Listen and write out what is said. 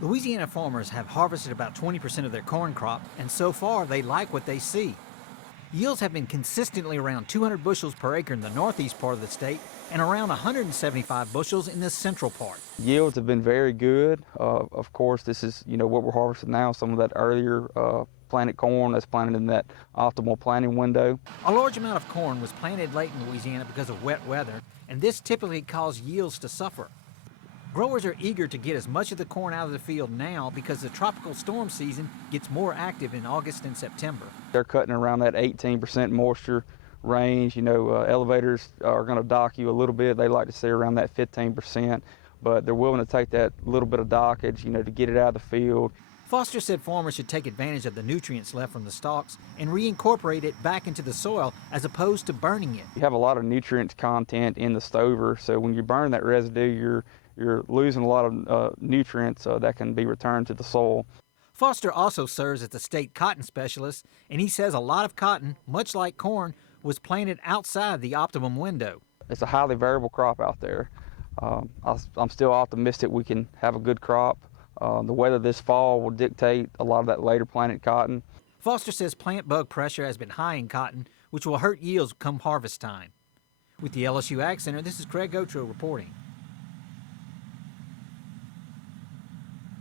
Louisiana farmers have harvested about 20% of their corn crop, and so far they like what they see. Yields have been consistently around 200 bushels per acre in the northeast part of the state and around 175 bushels in the central part. Yields have been very good. Of course, this is what we're harvesting now, some of that earlier planted corn that's planted in that optimal planting window. A large amount of corn was planted late in Louisiana because of wet weather, and this typically caused yields to suffer. Growers are eager to get as much of the corn out of the field now because the tropical storm season gets more active in August and September. They're cutting around that 18% moisture range. Elevators are going to dock you a little bit. They like to stay around that 15%, but they're willing to take that little bit of dockage, to get it out of the field. Foster said farmers should take advantage of the nutrients left from the stalks and reincorporate it back into the soil as opposed to burning it. You have a lot of nutrient content in the stover, so when you burn that residue, you're losing a lot of nutrients that can be returned to the soil. Foster also serves as the state cotton specialist, and he says a lot of cotton, much like corn, was planted outside the optimum window. It's a highly variable crop out there. I'm still optimistic we can have a good crop. The weather this fall will dictate a lot of that later planted cotton. Foster says plant bug pressure has been high in cotton, which will hurt yields come harvest time. With the LSU AgCenter, this is Craig Gautreaux reporting.